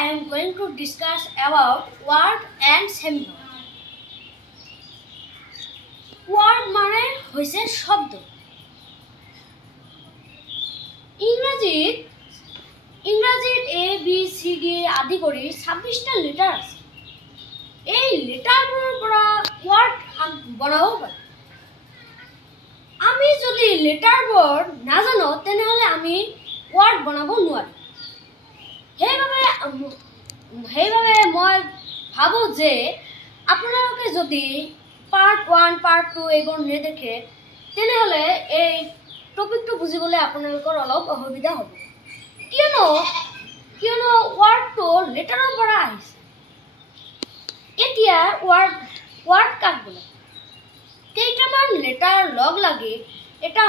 I am going to discuss about word and semivowel. Word মানে হৈছে শব্দ। ইংৰাজীত A B C D আদি কৰি 26টা লেটাৰ আছে। এই লেটাৰবোৰৰ পৰা word বনাব পাৰি। আমি যদি লেটাৰবোৰ নাজানো তেনেহলে আমি word বনাব নোৱাৰিম। সেইবাবে মই ভাবো যে আপোনালোকে যদি পাৰ্ট 1 পাৰ্ট 2 এইবোৰ নেদেখে তেনেহলে এই টপিকটো বুজিবলৈ আপোনালোকৰ অলপ অসুবিধা হ'ব। কিয়নো ৱাৰ্ডটো লেটাৰৰ পৰা আহিছে। এতিয়া ৱাৰ্ড কাক বোলে? কেইটামান লেটাৰ লগ লাগি এটা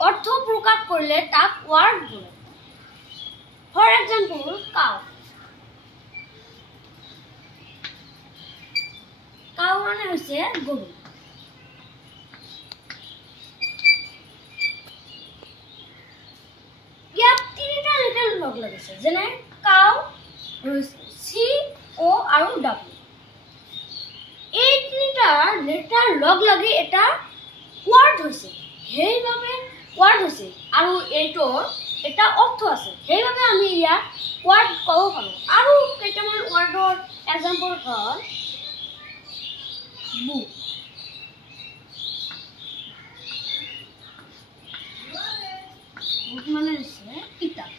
অৰ্থ প্ৰকাশ কৰিলে তাক ৱাৰ্ড বোলে। For example, cow. Cow মানে হৈছে গৰু। ইয়াত তিনিটা লেটাৰ লগ লাগিছে, যেনে cow, C, O আৰু W। এই তিনিটা লেটাৰ লগ লাগি এটা ৱাৰ্ড হৈছে। সেইবাবে ৱাৰ্ড হৈছে আৰু এইটোৰ এটা অৰ্থ আছে। সেইবাবে আমি ইয়াক ৱাৰ্ড ক'ব পাৰোঁ। আৰু কেইটামান ৱাৰ্ডৰ এক্সাম্পল হ'ল বুক, বুক মানে হৈছে কিতাপ।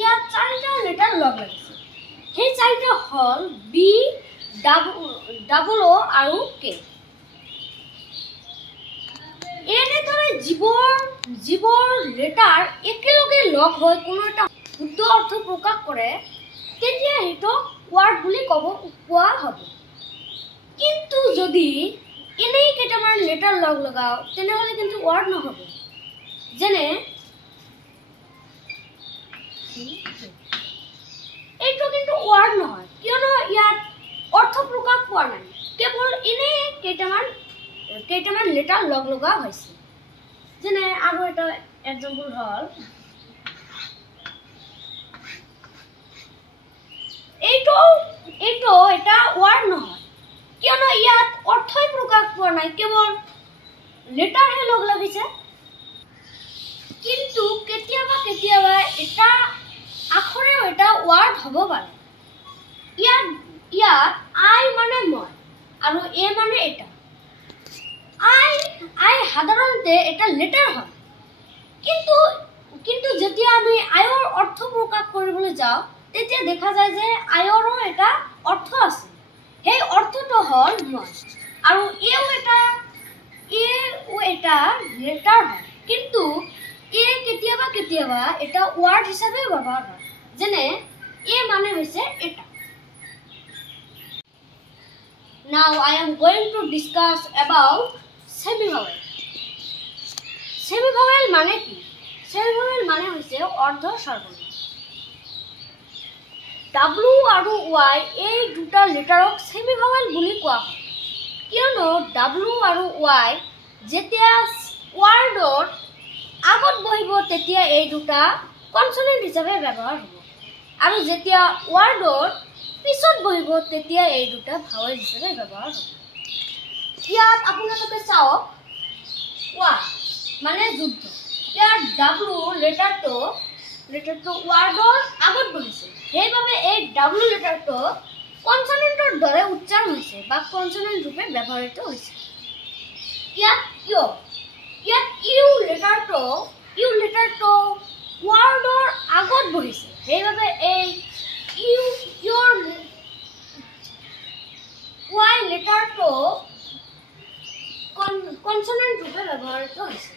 ইয়াত চাৰিটা লেটাৰ লগ লাগিছে। সেই চাৰিটা হ'ল B, double O আৰু K। এনেদৰে যিবোৰ লেটাৰ একেলগে লগ হৈ কোনো এটা শুদ্ধ অৰ্থ প্ৰকাশ কৰে তেতিয়া সেইটো ৱাৰ্ড বুলি কোৱা হ'ব। কিন্তু যদি এনেই কেইটামান লেটাৰ লগ লগাও তেনেহলে কিন্তু ৱাৰ্ড নহ'ব। যেনে এইটো কিন্তু ৱাৰ্ড নহয়, কিয়নো ইয়াত অৰ্থ প্ৰকাশ পোৱা নাই, কেৱল এনেই কেইটামান লেটাৰ লগ লগা হৈছে। যেনে আৰু এটা এক্সাম্পল হ'ল এইটো এটা ৱাৰ্ড নহয়, কিয়নো ইয়াত অৰ্থই প্ৰকাশ পোৱা নাই, কেৱল লেটাৰহে লগ লাগিছে। কিন্তু কেতিয়াবা এটা আখৰেও এটা ৱাৰ্ড হ'ব পাৰে। ইয়াত I মানে মই আৰু A মানে এটা। I সাধাৰণতে এটা লেটাৰ হয়, কিন্তু যেতিয়া আমি আইৰ অৰ্থ প্ৰকাশ কৰিবলৈ যাওঁ তেতিয়া দেখা যায় যে আইৰো এটা অৰ্থ আছে। সেই অৰ্থটো হ'ল মই। আৰু এও এটা লেটাৰ হয়, কিন্তু কেতিয়াবা এটা ৱাৰ্ড হিচাপে ব্যৱহাৰ হয়। যেনে A মানে হৈছে এটা। Now I am going to discuss about semivowel. Semivowel মানে কি? Semivowel মানে হৈছে অৰ্ধ স্বৰবৰ্ণ। W আৰু Y এই দুটা লেটাৰক semivowel বুলি কোৱা হয়, কিয়নো W আৰু Y যেতিয়া ৱাৰ্ডৰ আগত বহিব তেতিয়া এই দুটা কনসনেন্ট হিচাপে ব্যৱহাৰ হ'ব, আৰু যেতিয়া ৱাৰ্ডৰ পিছত বহিব তেতিয়া এই দুটা ভাৱেল হিচাপে ব্যৱহাৰ হ'ব। ইয়াত আপোনালোকে চাওক, ৱাৰ মানে যুদ্ধ। ইয়াত W লেটাৰটো ৱাৰ্ডৰ আগত বহিছে, সেইবাবে এই W লেটাৰটো কনসনেন্টৰ দৰে উচ্চাৰণ হৈছে বা কনসনেন্ট ৰূপে ব্যৱহৃত হৈছে। ইয়াত ইউ লেটাৰটো ৱাৰ্ডৰ আগত বহিছে, সেইবাবে এই Y লেটাৰটো কনসনেন্ট ৰূপে ব্যৱহৃত হৈছে।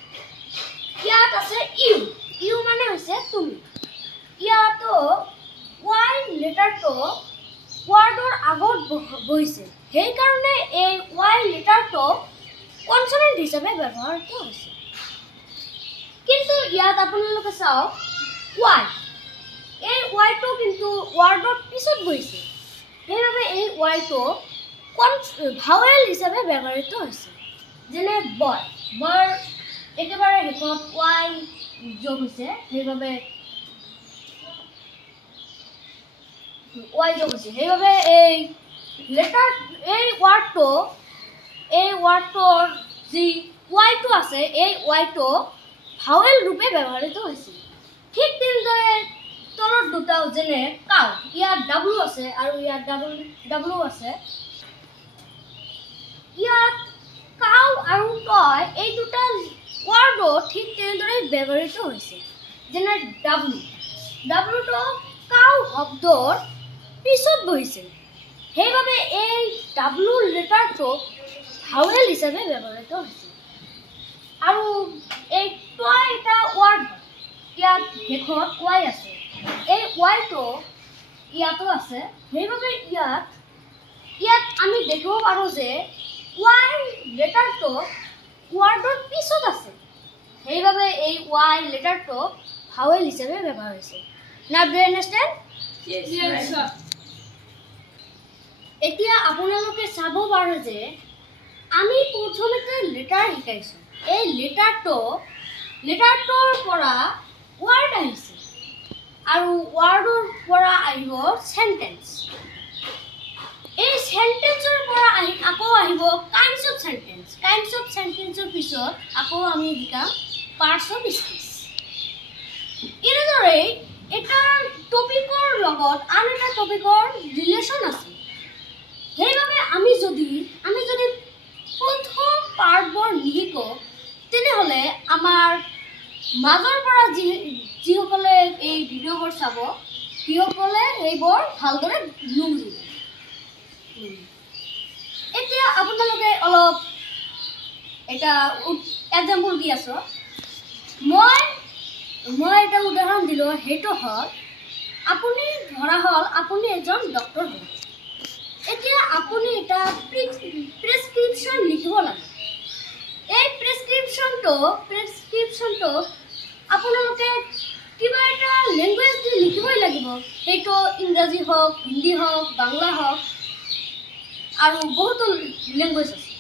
ইয়াত আছে ইউ মানে হৈছে তুমি। ইয়াতো Y লেটাৰটো ৱাৰ্ডৰ আগত বহিছে, সেইকাৰণে এই Y লেটাৰটো কনসনেন্ট হিচাপে ব্যৱহৃত হৈছে। কিন্তু ইয়াত আপোনালোকে চাওক, এই Y টো কিন্তু ৱাৰ্ডৰ পিছত বহিছে, সেইবাবে এই Y টো ভাৱেল হিচাপে ব্যৱহৃত হৈছে। যেনে বয়, বয়ৰ একেবাৰে শেষত ৱাই যোগ হৈছে, সেইবাবে এই ৱাৰ্ডটোৰ যি ৱাইটো আছে, এই ৱাইটো ভাৱেল ৰূপে ব্যৱহৃত হৈছিল। ঠিক তেনেদৰে তলত দুটাও, যেনে কাউ, ইয়াত ডাব্লু আছে আৰু ইয়াত ডাব্লু আছে। ইয়াত কাউ আৰু তয় এই দুটা ৱাৰ্ডো ঠিক তেনেদৰে ব্যৱহৃত হৈছে। যেনে ডাব্লুটো কাউ শব্দৰ পিছত বহিছিল, সেইবাবে এই ডাব্লু লেটাৰটো ভাৱেল হিচাপে ব্যৱহৃত হৈছিল। আৰু এই টয় এটা ৱাৰ্ড, ইয়াত শেষত ৱাই আছে, এই ৱাইটো ইয়াতো আছে, সেইবাবে ইয়াত আমি দেখিব পাৰোঁ যে ৱাই লেটাৰটো ৱাৰ্ডৰ পিছত আছে, সেইবাবে এই ৱাই লেটাৰটো ভাৱেল হিচাপে ব্যৱহাৰ হৈছে। Now do you understand? Yes, sir. এতিয়া আপোনালোকে চাব পাৰে যে আমি প্ৰথমতে লেটাৰ শিকাইছোঁ। এই লেটাৰটোৰ পৰা ৱাৰ্ড আহিছে আৰু ৱাৰ্ডৰ পৰা আহিব চেণ্টেন্স। এই চেণ্টেন্সৰ পৰা আকৌ আহিব kinds of sentence. Kinds of চেণ্টেন্সৰ পিছত আকৌ আমি শিকাম পাৰ্টছ অফ স্পীচ। এনেদৰে এটা টপিকৰ লগত আন এটা টপিকৰ ৰিলেশ্যন আছে। সেইবাবে আমি যদি প্ৰথম পাৰ্টবোৰ নিশিকোঁ, তেনেহ'লে আমাৰ মাজৰ পৰা যিসকলে এই ভিডিঅ'বোৰ চাব, সিসকলে এইবোৰ ভালদৰে নুবুজিব। এতিয়া আপোনালোকে অলপ এটা এক্সাম্পল দি আছোঁ। মই এটা উদাহৰণ দিলোঁ, সেইটো হ'ল আপুনি এজন ডক্টৰ হ'ল। এতিয়া আপুনি এটা প্ৰেছক্ৰিপশ্যন লিখিব লাগে। এই প্ৰেছক্ৰিপশ্যনটো আপোনালোকে কিবা এটা লেংগুৱেজ দি লিখিবই লাগিব। সেইটো ইংৰাজী হওক, হিন্দী হওক, বাংলা হওক, আৰু বহুতো লেংগুৱেজ আছে।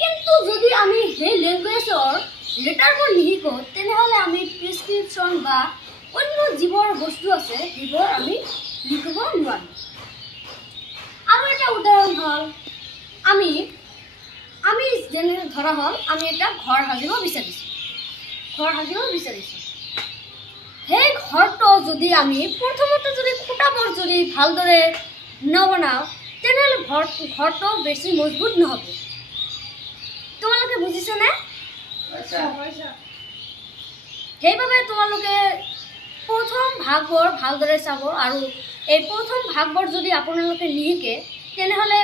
কিন্তু যদি আমি সেই লেংগুৱেজৰ লেটাৰবোৰ নিশিকোঁ, তেনেহ'লে আমি প্ৰেছক্ৰিপশ্যন বা অন্য যিবোৰ বস্তু আছে সেইবোৰ আমি লিখিব নোৱাৰিম। আৰু এটা উদাহৰণ হ'ল, আমি যেনে ধৰা হ'ল আমি এটা ঘৰ সাজিব বিচাৰিছোঁ। সেই ঘৰটো যদি আমি প্ৰথমতে খুঁটাবোৰ ভালদৰে নবনাওঁ, তেনেহ'লে ঘৰটো বেছি মজবুত নহ'ব। তোমালোকে বুজিছানে? সেইবাবে তোমালোকে প্ৰথম ভাগবোৰ ভালদৰে চাব, আৰু এই প্ৰথম ভাগবোৰ যদি আপোনালোকে নিশিকে, তেনেহ'লে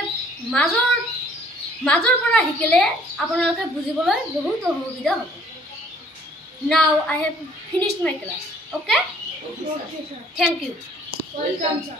মাজৰ পৰা শিকিলে আপোনালোকে বুজিবলৈ বহুত অসুবিধা হ'ব। Now I have finished my class. Okay? Okay, sir. Thank you. Welcome, sir.